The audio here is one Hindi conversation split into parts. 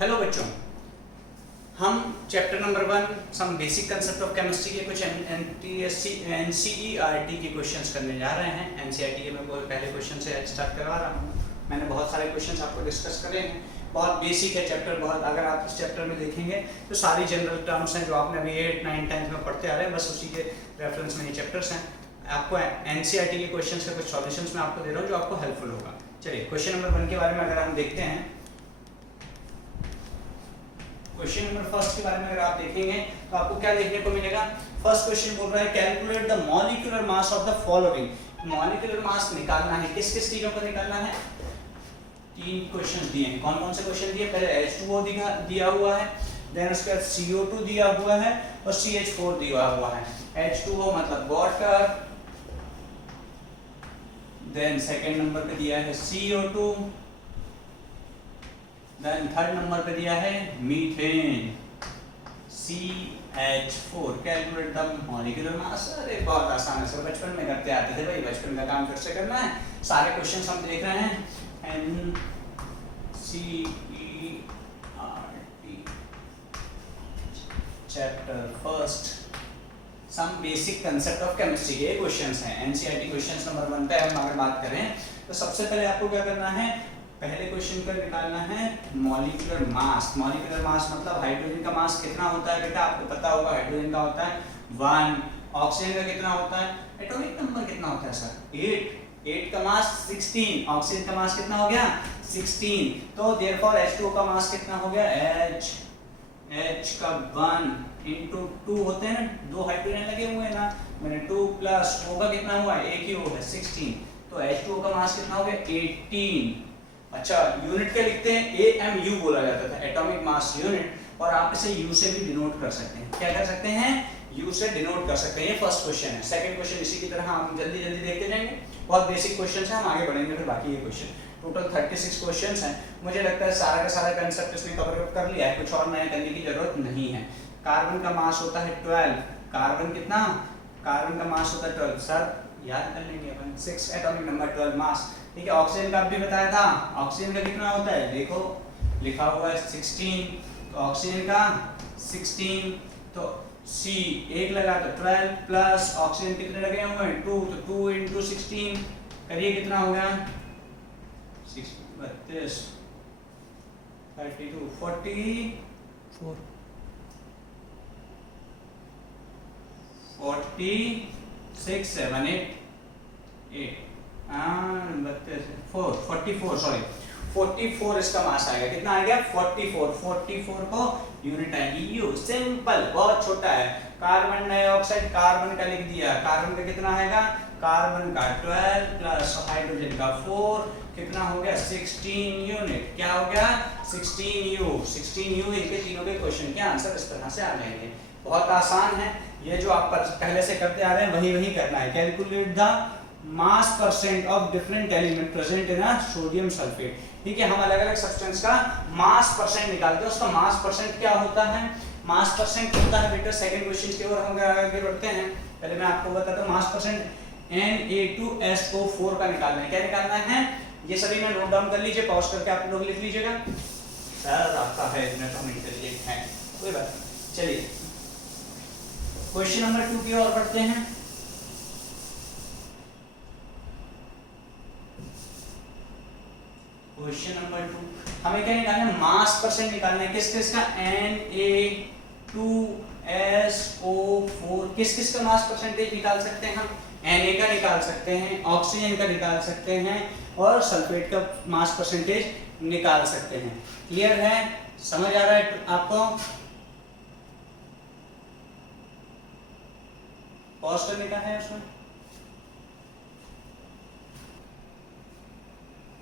हेलो बच्चों, हम chapter number 1 some basic concept of chemistry के कुछ एनसीईआरटी के क्वेश्चंस करने जा रहे हैं। एनसीईआरटी के मैं पहले क्वेश्चन से स्टार्ट करवा रहा हूँ। मैंने बहुत सारे क्वेश्चंस आपको डिस्कस करे हैं। बहुत बेसिक है चैप्टर, बहुत अगर आप इस चैप्टर में देखेंगे तो सारी जनरल टर्म्स हैं जो आपने अभी 8, 9, 10 में पढ़ते आ रहे हैं, बस उसी के रेफरेंस में ये चैप्टर्स हैं। आपको एनसीईआरटी के क्वेश्चंस का कुछ सॉल्यूशंस मैं आपको दे रहा हूँ जो आपको हेल्पफुल होगा। चलिए क्वेश्चन नंबर 1 के बारे में अगर हम देखते हैं, क्वेश्चन नंबर फर्स्ट के बारे में अगर आप देखेंगे तो आपको क्या देखने को मिलेगा। फर्स्ट क्वेश्चन बोल रहा है calculate the molecular mass of the following. Molecular mass निकालना है, किस किस चीजों को निकालना है। 3 क्वेश्चन दिए हैं। कौन कौन से क्वेश्चन दिए, पहले H2O दिया हुआ है, देन उसके बाद CO2 दिया हुआ है और CH4 दिया हुआ है। H2O मतलब वाटर, देन सेकंड नंबर पे दिया है CO2, देन थर्ड नंबर पे दिया है methane CH4। Calculate the molecular mass. अरे बहुत आसान है सर, बचपन में करते आते थे भाई, बचपन का काम फिर से करना है। सारे क्वेश्चंस हम देख रहे हैं। NCERT chapter first some basic concept of chemistry के क्वेश्चंस हैं। एनसीईआरटी क्वेश्चंस नंबर 1 पे हम अगर बात करें तो सबसे पहले आपको क्या करना है, पहले क्वेश्चन का निकालना है मॉलिक्यूलर मास। मॉलिक्यूलर मास मतलब हाइड्रोजन का मास कितना होता है बेटा, आपको पता होगा हाइड्रोजन का होता है 1, ऑक्सीजन का कितना होता है, एटॉमिक नंबर कितना होता है सर 8 का मास 16, ऑक्सीजन का मास कितना हो गया 16। तो देयरफॉर H2O का मास कितना हो गया H का 1 into 2 होते हैं ना, 2 हाइड्रोजन लगे हुए हैं ना, मैंने 2 प्लस O का कितना हुआ है, एक ही O है 16। तो H2O का मास कितना हो गया 18। अच्छा, यूनिट क्या लिखते हैं, AMU बोला जाता था, एटॉमिक मास यूनिट, और आप इसे U से भी डिनोट कर सकते हैं। क्या कर सकते हैं, U से डिनोट कर सकते हैं। ये फर्स्ट क्वेश्चन है। सेकंड क्वेश्चन इसी की तरह हम जल्दी जल्दी देखते जाएंगे, बहुत बेसिक क्वेश्चन है, हम आगे बढ़ेंगे फिर बाकी ये क्वेश्चन। टोटल 36 क्वेश्चंस हैं। मुझे लगता है सारा का सारा कंसेप्ट इसने कवर अप कर लिया है, कुछ और नया करने की जरूरत नहीं है। कार्बन का मास होता है 12, कार्बन कितना, कार्बन का मास होता है 12 सर, याद कर लेंगे अपन, 6 एटॉमिक नंबर 12 मास। ठीक है, ऑक्सीजन का भी बताया था, ऑक्सीजन का कितना होता है, देखो लिखा हुआ है 16, तो ऑक्सीजन का 16, तो C एक लगा तो 12 प्लस ऑक्सीजन कितने लगे हुए हैं 2, तो 2 into 16 करिए कितना हो गया 32, 32, 44, 46, 7, 8, 44 इसका मास आएगा। कितना आएगा 44 को यूनिट आएगी यू। सिंपल, बहुत छोटा है। कार्बन डाइऑक्साइड, कार्बन का लिख दिया, कार्बन का कितना आएगा, कार्बन का 12 प्लस हाइड्रोजन का 4 कितना हो गया 16 यूनिट। क्या हो गया 16 यू। इनके तीनों के क्वेश्चन के आंसर इस तरह से आ जाएंगे। बहुत आसान है, ये जो आप पहले से करते आ रहे हैं वही करना है। Calculate the mass percent of different element present in sodium sulphate. ठीक है, हम अलग अलग सब्सटेंस का मास परसेंट निकालते हैं, उसका मास परसेंट क्या होता है, मास परसेंट होता है बेटा। सेकंड क्वेश्चन की ओर हम आगे बढ़ते हैं। पहले मैं आपको बताता हूं मास परसेंट Na2SO4 का निकालना है। क्या निकालना है, ये सभी में नोट डाउन कर लीजिए, पॉज करके आप लोग लिख लीजिएगा। सर आपका है इतना तो हम इंटेलिजेंट हैं, कोई बात नहीं। चलिए क्वेश्चन नंबर 2 की ओर बढ़ते हैं। क्वेश्चन नंबर 2 हमें क्या निकालना है, मास परसेंट निकालना है। किस किस का, Na2SO4, किस किस का मास परसेंटेज निकाल सकते हैं हम, Na का निकाल सकते हैं, ऑक्सीजन का निकाल सकते हैं और सल्फेट का मास परसेंटेज निकाल सकते हैं। क्लियर है, समझ आ रहा है आपको। पॉज करने का है उसमें।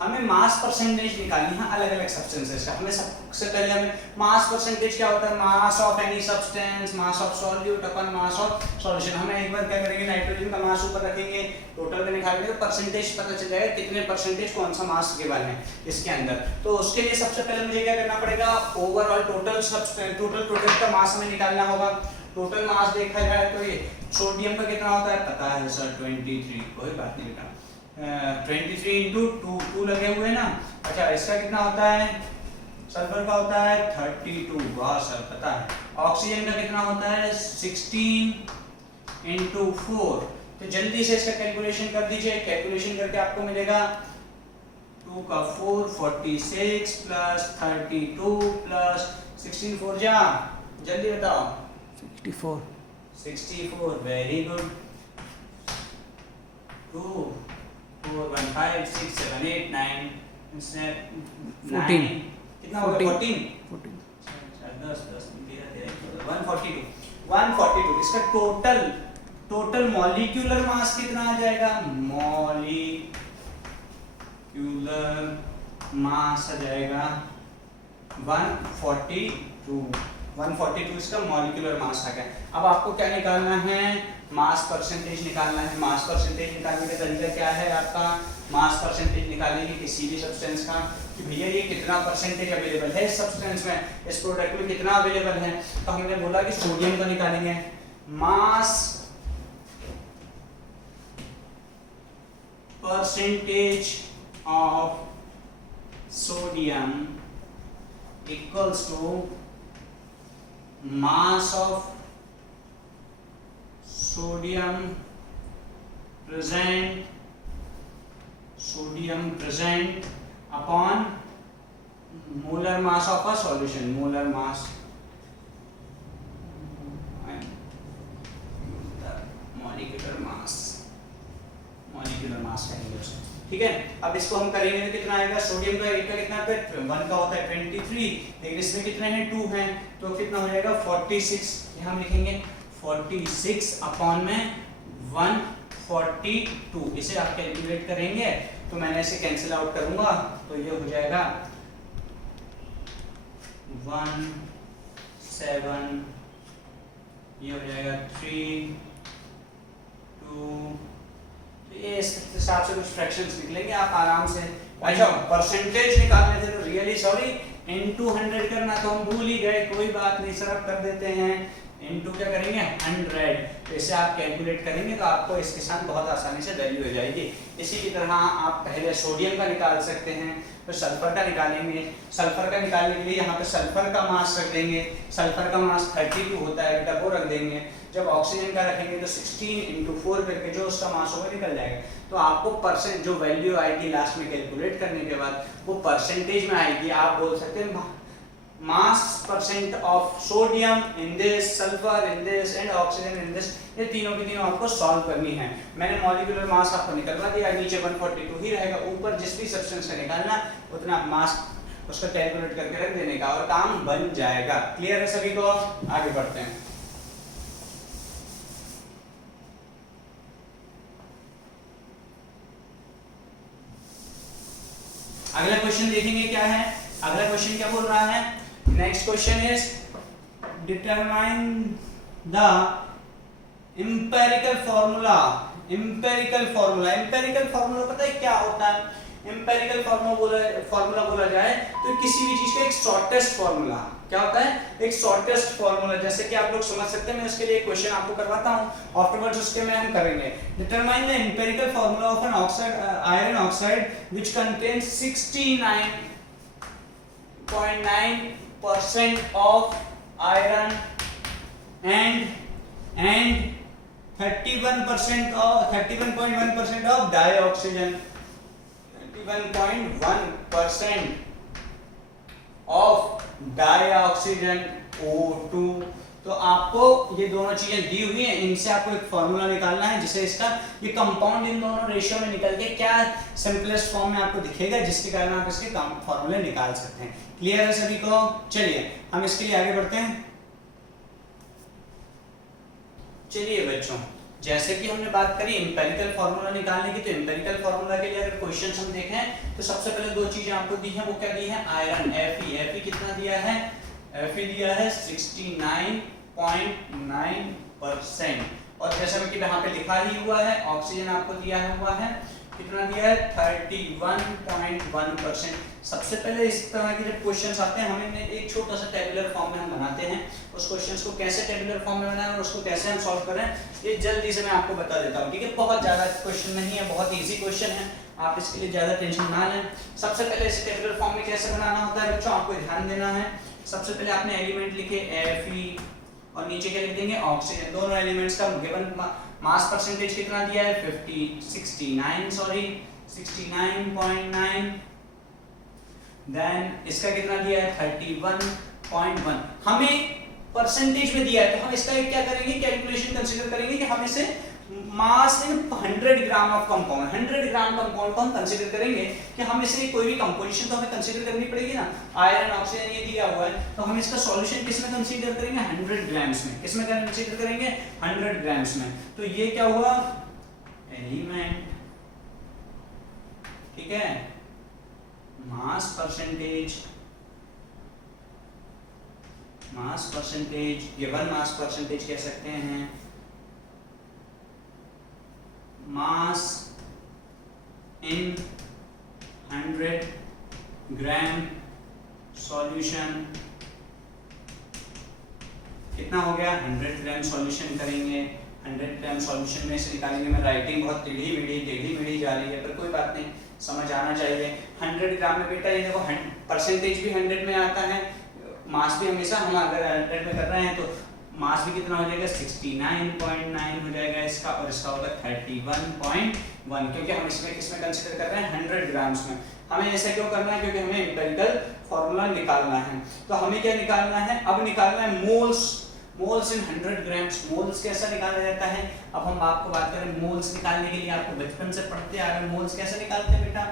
हमें मास परसेंटेज निकालनी है अलग अलग सब्सटेंसेस का। हमें सबसे पहले हमें मास परसेंटेज क्या होता है, mass of any substance, mass of solute upon mass of solution. हमें एक बार क्या करेंगे, नाइट्रोजन का मास ऊपर रखेंगे, टोटल में निकालेंगे तो परसेंटेज पता चल जाएगा कितने परसेंटेज कौन सा मास के बारे में इसके अंदर। तो उसके लिए सबसे पहले मुझे क्या करना पड़ेगा, overall total substance, total product का मास हमें निकालना होगा। टोटल मास देखा जाए तो ये सोडियम का कितना होता है, पता है सर 23, कोई बात नहीं बेटा, 23 into 2 लगे हुए ना। अच्छा इसका कितना होता है सल्फर का होता है 32, वाह सर पता है। ऑक्सीजन का कितना होता है 16 into 4। तो जल्दी से इसका कैलकुलेशन कर दीजिए, कैलकुलेशन करके आपको मिलेगा 2 का 4 46 प्लस 32 प्लस 16 4 जा, जल्दी बताओ 64, वेरी गुड। 2 4 1 5 6 7 8 9 14 कितना होगा 14 142 इसका टोटल मॉलिक्यूलर मास कितना आ जाएगा, मॉलिक्यूलर मास आ जाएगा 142 इसका मॉलिक्यूलर मास आ गया। अब आपको क्या निकालना है, मास परसेंटेज निकालना है। मास परसेंटेज निकालने का तरीका क्या है आपका, मास परसेंटेज निकालेंगे किसी भी सब्सटेंस का कि भैया ये कितना परसेंटेज अवेलेबल है इस सब्सटेंस में, इस प्रोडक्ट में कितना अवेलेबल है। तो हमने बोला कि सोडियम का निकालेंगे, mass percentage of sodium equals to mass of sodium present upon molar mass of a solution, molar mass and molecular mass कहेंगे उसे, ठीक है। अब इसको हम करेंगे तो कितना आएगा, सोडियम का एक का कितना पे 1 का होता है 23, लेकिन इसमें कितने हैं 2 हैं, तो कितना हो जाएगा 46, यहाँ हम लिखेंगे 46 अपॉन में 142। इसे आप कैलकुलेट करेंगे तो मैंने इसे कैंसिल आउट करूंगा तो ये हो जाएगा 1 7, ये हो जाएगा 3 2। ये इस हिसाब से कुछ फ्रैक्शंस निकलेंगे, आप आराम से। अच्छा परसेंटेज निकालने थे तो रियली सॉरी, इनटू 100 करना तो हम भूल ही गए, कोई बात नहीं सर, अब कर देते हैं इनटू क्या करेंगे 100। तो इसे आप कैलकुलेट करेंगे तो आपको इसके साथ बहुत आसानी से वैल्यू हो जाएगी। इसी की तरह आप पहले सोडियम का निकाल सकते हैं, तो सल्फर का निकालेंगे। सल्फर का निकालने के लिए यहाँ पे सल्फर का मास रख देंगे, सल्फर का मास 32 होता है, बेटा वो रख देंगे। जब ऑक्सीजन का रखेंगे तो 16 into 4 करके जो उसका मास होगा निकल जाएगा। तो आपको परसेंट जो वैल्यू आएगी लास्ट में कैलकुलेट करने के बाद वो परसेंटेज में आएगी। आप बोल सकते हैं मास percent of sodium in this, sulphur in this and oxygen in this, ये तीनों की तीनों आपको सॉल्व करनी है। मैंने मॉलिक्यूलर मास आपको निकलवा दिया, नीचे 142 ही रहेगा, ऊपर जिस भी सब्सटेंस का निकालना उतना मास उसका कैलकुलेट करके रख देने का और काम बन जाएगा। क्लियर है सभी को, आगे बढ़ते हैं। अगला क्वेश्चन देखेंगे क्या है। अगला क्वेश्चन क्या बोल रहा है, next question is determine the empirical formula. Empirical formula पता है क्या होता है, एम्पिरिकल फॉर्मूला बोला जाए तो किसी भी चीज का एक शॉर्टेस्ट फॉर्मूला क्या होता है, एक शॉर्टेस्ट फॉर्मूला। जैसे कि आप लोग समझ सकते हैं, मैं उसके लिए एक क्वेश्चन आपको करवाता हूं, आफ्टरवर्ड्स उसके में हम करेंगे। Determine the empirical formula of an oxide, iron oxide which contains 69.9% of iron and 31.1% of dioxygen, 31.1% of dioxygen O2। तो आपको ये दोनों चीजें दी हुई हैं, इनसे आपको एक फॉर्मूला निकालना है जिसे इसका ये कंपाउंड इन दोनों रेशियो में निकल के क्या सिंपलेस्ट फॉर्म में आपको दिखेगा, जिसके कारण आप इसके फॉर्मूले निकाल सकते हैं। क्लियर है सभी को, चलिए हम इसके लिए आगे बढ़ते हैं। चलिए बच्चों, जैसे कि हमने बात करी एम्पिरिकल फार्मूला निकालने की, तो एम्पिरिकल फार्मूला के लिए अगर क्वेश्चंस हम देखें तो सबसे पहले दो चीजें आपको दी हैं, वो क्या दी है, आयरन Fe कितना दिया है, Fe दिया है 69.9%, और जैसा कि यहाँ पे लिखा ही हुआ है ऑक्सीजन आपको दिया हुआ है कितना दिया है 31.1%। सबसे पहले इस तरह के जब क्वेश्चंस आते हैं हमें एक छोटा सा टेबुलर फॉर्म में हम बनाते हैं, उस क्वेश्चंस को कैसे टेबुलर फॉर्म में बनाएं और उसको कैसे हम सॉल्व करें ये जल्दी से मैं आपको बता देता हूं। ठीक है, बहुत ज़्यादा क्वेश्चन नहीं है, बहुत इजी क्वेश्चन है, आप इसके लिए ज़्यादा टेंशन ना लें। सबसे पहले इसे टेबुलर फॉर्म में कैसे बनाना होता है बच्चों, आपको ध्यान देना है। सबसे पहले आपने एलिमेंट लिखे Fe और नीचे क्या लिख देंगे ऑक्सीजन। दोनों एलिमेंट्स का गिवन मास परसेंटेज कितना दिया है 69.9, देन इसका कितना दिया है 31.1। हमें परसेंटेज में दिया है तो हम इसका एक क्या करेंगे कैलकुलेशन कंसीडर करेंगे कि हम इसे मास इन 100 gram of compound, 100 gram compound को हम कंसीडर करेंगे कि हम इसे कोई भी कंपोजिशन तो हमें कंसीडर करनी पड़ेगी ना। आयरन ऑक्सीजन ये दिया हुआ है तो हम इसका सॉल्यूशन किस में कंसीडर करेंगे 100 ग्राम्स में। किस में कंसीडर करेंगे 100 ग्राम्स में। तो ये क्या हुआ एलिमेंट, ठीक है, mass percentage given mass percentage कह सकते हैं, मास इन 100 ग्राम सॉल्यूशन कितना हो गया 100 ग्राम सॉल्यूशन करेंगे। 100 ग्राम सॉल्यूशन में से निकालेंगे। मैं राइटिंग बहुत टेढ़ी मेढ़ी जा रही है पर कोई बात नहीं, समझ आना चाहिए। 100 ग्राम में बेटा ये देखो परसेंटेज भी 100 में आता है, मास भी हमेशा हम अगर 100 में कर रहे हैं तो मास भी कितना हो जाएगा 69.9 हो जाएगा इसका, और इसका होगा 31.1 क्योंकि हम इसमें किसमें कंसीडर कर रहे हैं 100 ग्राम्स में। हमें ऐसा क्यों करना है क्योंकि हमें एम्पिरिकल फॉर्मूला निकालना है। तो हमें क्या निकालना है, अब निकालना है मोल्स इन 100 ग्राम्स। मोल्स कैसा निकाला जाता है, अब हम आपको बात करें मोल्स निकालने के लिए, आपको बचपन से पढ़ते आ रहे हैं मोल्स कैसे निकालते हैं बेटा।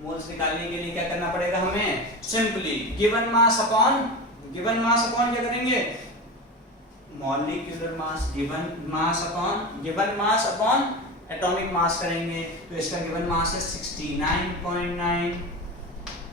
मोल्स निकालने के लिए क्या करना पड़ेगा हमें, सिंपली गिवन मास अपॉन क्या करेंगे molecular mass, given mass upon atomic mass करेंगे। तो इसका गिवन मास है 69.9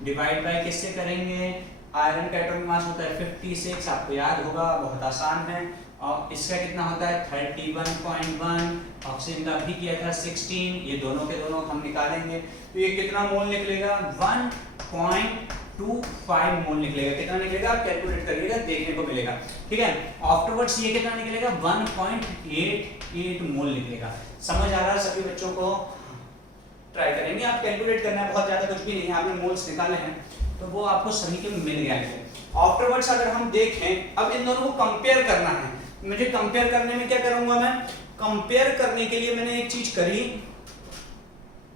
डिवाइड बाय किससे करेंगे, आयरन का एटॉमिक मास होता है 56, आपको याद होगा बहुत आसान है। और इसका कितना होता है 31.1, ऑक्सीजन का भी किया था 16, ये दोनों के दोनों हम निकालेंगे तो ये कितना मोल निकलेगा 1.25 मोल निकलेगा। कितना निकलेगा आप कैलकुलेट करिएगा, देखने को मिलेगा। ठीक है, आफ्टरवर्ड्स ये कितना निकलेगा 1.88 मोल निकलेगा। समझ आ रहा है सभी बच्चों को, ट्राई करेंगे आप कैलकुलेट करना है, बहुत ज्यादा कुछ भी नहीं है, आपने मोल्स निकाले हैं तो वो आपको सही के मिल गया है। आफ्टरवर्ड्स अगर हम देखें, अब इन दोनों को कंपेयर करना है। मुझे कंपेयर करने में क्या करूंगा मैं, कंपेयर करने के लिए मैंने एक चीज करी,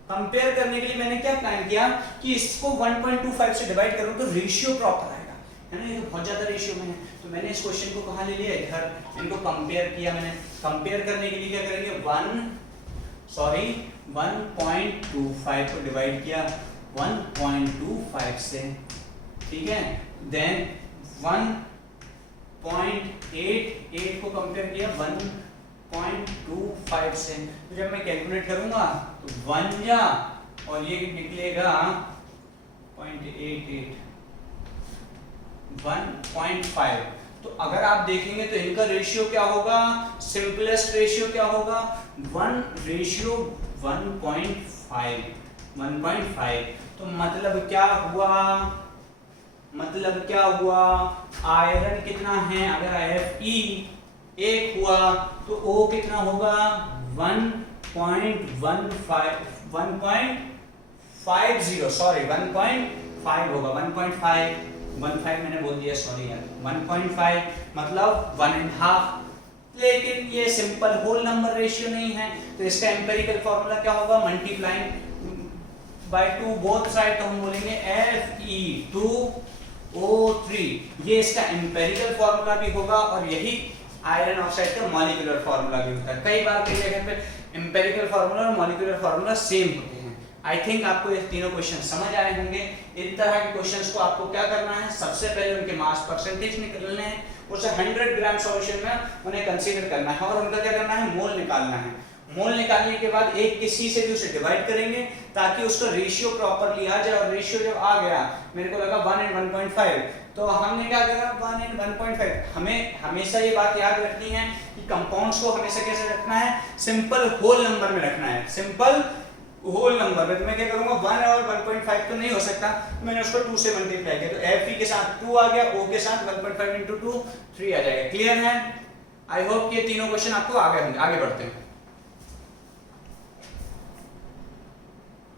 कंपेयर करने के लिए मैंने क्या प्लान किया कि इसको 1.25 से डिवाइड करूं तो रेशियो प्रॉपर आएगा, है ना, ये बहुत ज्यादा रेशियो में है। तो मैंने इस क्वेश्चन को कहां ले लिया इधर, इनको कंपेयर किया मैंने। कंपेयर करने के लिए क्या करेंगे 1.25 को डिवाइड किया 1.25 से, ठीक है, देन 1.88 को कंपेयर किया 1.25 से। तो जब मैं कैलकुलेट करूंगा तो 1 जा और ये निकलेगा 0.88 1.5। तो अगर आप देखेंगे तो इनका रेशियो क्या होगा, सिंपलेस्ट रेशियो क्या होगा 1:1.5। तो मतलब क्या हुआ, आयरन कितना है, अगर Fe 1 हुआ तो O कितना होगा 1.5 होगा, 1.5 मैंने बोल दिया, सॉरी यार, 1.5 मतलब 1.5। लेकिन ये सिंपल होल नंबर रेशियो नहीं है तो इसका एम्पिरिकल फॉर्मूला क्या होगा, मल्टीप्लाइंग बाय 2 बोथ साइड, तो हम बोलेंगे Fe2O3। ये इसका एम्पिरिकल फॉर्मूला भी होगा और यही आयरन ऑक्साइड का मॉलिक्यूलर फॉर्मूला भी होता है। कई बार कई जगह पे एम्पिरिकल फॉर्मूला और मॉलिक्यूलर फॉर्मूला सेम होते हैं। आई थिंक आपको ये तीनों क्वेश्चन समझ आए होंगे। इन तरह के क्वेश्चंस को आपको क्या करना है, सबसे पहले उनके मास परसेंटेज निकालने हैं, उसे 100 ग्राम सॉल्यूशन में उन्हें कंसीडर करना है और उनका क्या करना है मोल निकालना है। मोल निकालने के बाद एक किसी से भी उसे डिवाइड करेंगे ताकि उसका रेशियो प्रॉपर्ली आ जाए, और रेशियो जब आ गया, मेरे को लगा 1:1.5, तो हमने क्या करा 1:1.5। हमें हमेशा ये बात याद रखनी है कि कंपाउंड्स को हमेशा कैसे रखना है, सिंपल होल नंबर में रखना है। सिंपल होल नंबर में मैं क्या करूंगा 1 और 1.5 तो नहीं हो सकता, तो मैंने उसको 2 से मल्टीप्लाई किया, तो Fe के साथ 2 आ गया, O के साथ 1.5 × 2 3 आ जाएगा। क्लियर है? आई होप ये तीनों क्वेश्चन आपको आगे बढ़ते हैं।